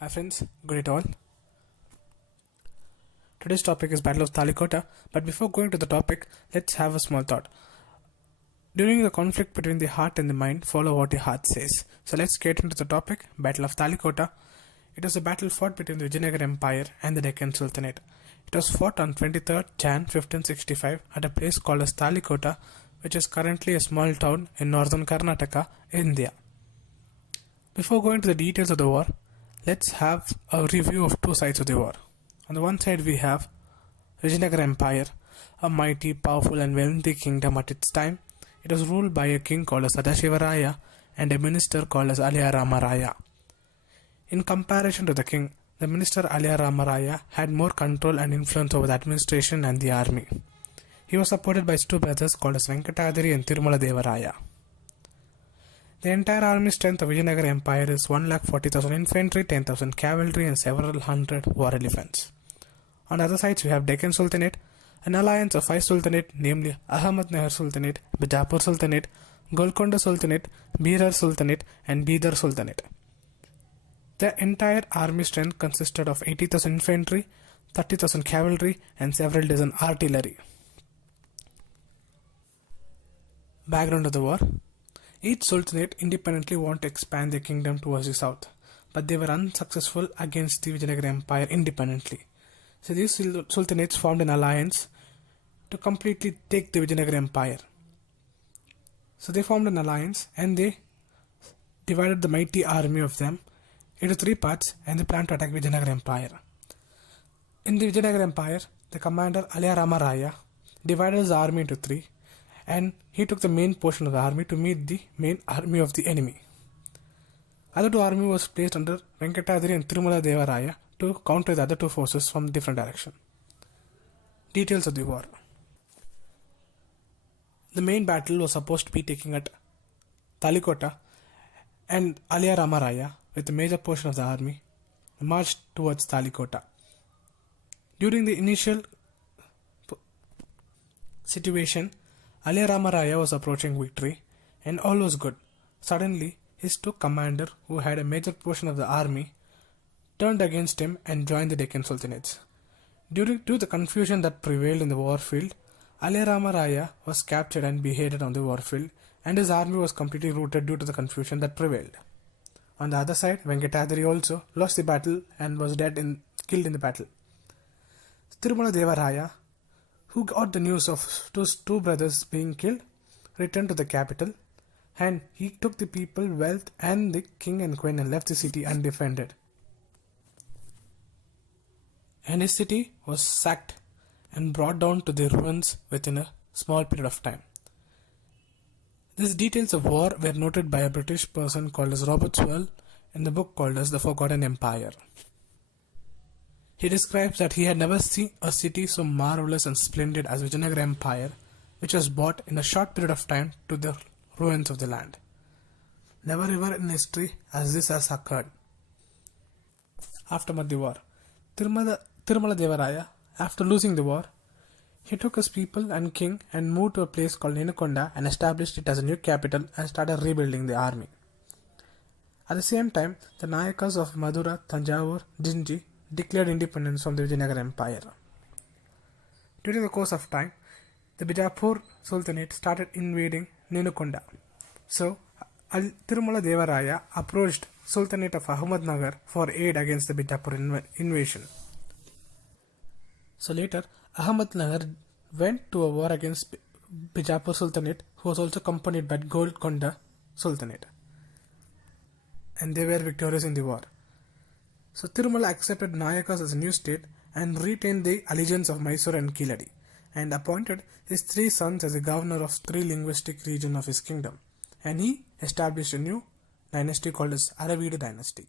Hi friends, good day all. Today's topic is Battle of Talikota, but before going to the topic, let's have a small thought. During the conflict between the heart and the mind, follow what your heart says. So let's get into the topic, Battle of Talikota. It was a battle fought between the Vijayanagara Empire and the Deccan Sultanate. It was fought on 23rd Jan 1565 at a place called as Talikota, which is currently a small town in northern Karnataka, India. Before going to the details of the war, let's have a review of two sides of the war. On the one side we have Vijayanagara Empire, a mighty, powerful and wealthy kingdom at its time. It was ruled by a king called as Sadashivaraya and a minister called as Raya. In comparison to the king, the minister Raya had more control and influence over the administration and the army. He was supported by his two brothers called as Venkatadri and Tirumala Devaraya. The entire army strength of Vijayanagara Empire is 140,000 infantry, 10,000 cavalry and several hundred war elephants. On the other side, we have Deccan Sultanate, an alliance of 5 sultanates, namely Ahmednagar Sultanate, Bijapur Sultanate, Golconda Sultanate, Berar Sultanate and Bidar Sultanate. The entire army strength consisted of 80,000 infantry, 30,000 cavalry and several dozen artillery. Background of the war. Each sultanate independently wanted to expand their kingdom towards the south, but they were unsuccessful against the Vijayanagara Empire independently. So these sultanates formed an alliance to completely take the Vijayanagara Empire. So they formed an alliance and they divided the mighty army of them into 3 parts and they planned to attack Vijayanagara Empire. In the Vijayanagara Empire, the commander Raya divided his army into 3 and he took the main portion of the army to meet the main army of the enemy. Other 2 army was placed under Venkatadri and Tirumala Devaraya to counter the other 2 forces from different direction. Details of the war. The main battle was supposed to be taking at Talikota, and Raya, with a major portion of the army, marched towards Talikota. During the initial situation, Raya was approaching victory and all was good. Suddenly, his 2 commander, who had a major portion of the army, turned against him and joined the Deccan Sultanates. Due to the confusion that prevailed in the warfield, Raya was captured and beheaded on the warfield and his army was completely routed due to the confusion that prevailed. On the other side, Venkatadri also lost the battle and was killed in the battle. Tirumala Devaraya, who got the news of those 2 brothers being killed, returned to the capital and he took the people, wealth and the king and queen and left the city undefended. And his city was sacked and brought down to the ruins within a small period of time. These details of war were noted by a British person called as Robert Swell in the book called as The Forgotten Empire. He describes that he had never seen a city so marvelous and splendid as Vijayanagara Empire, which was brought in a short period of time to the ruins of the land. Never ever in history as this has occurred. Aftermath of the war. Tirumala Devaraya, after losing the war, he took his people and king and moved to a place called Nenukonda and established it as a new capital and started rebuilding the army. At the same time, the Nayakas of Madura, Tanjavur, Jinji declared independence from the Vijayanagara Empire. During the course of time, the Bijapur Sultanate started invading Nenukonda. So, Tirumala Devaraya approached Sultanate of Ahmednagar for aid against the Bijapur invasion. So later, Ahmednagar went to a war against Bijapur Sultanate, who was also accompanied by Golconda Sultanate. And they were victorious in the war. So Tirumala accepted Nayakas as a new state and retained the allegiance of Mysore and Kiladi and appointed his 3 sons as a governor of 3 linguistic regions of his kingdom. And he established a new dynasty called as Aravidu dynasty.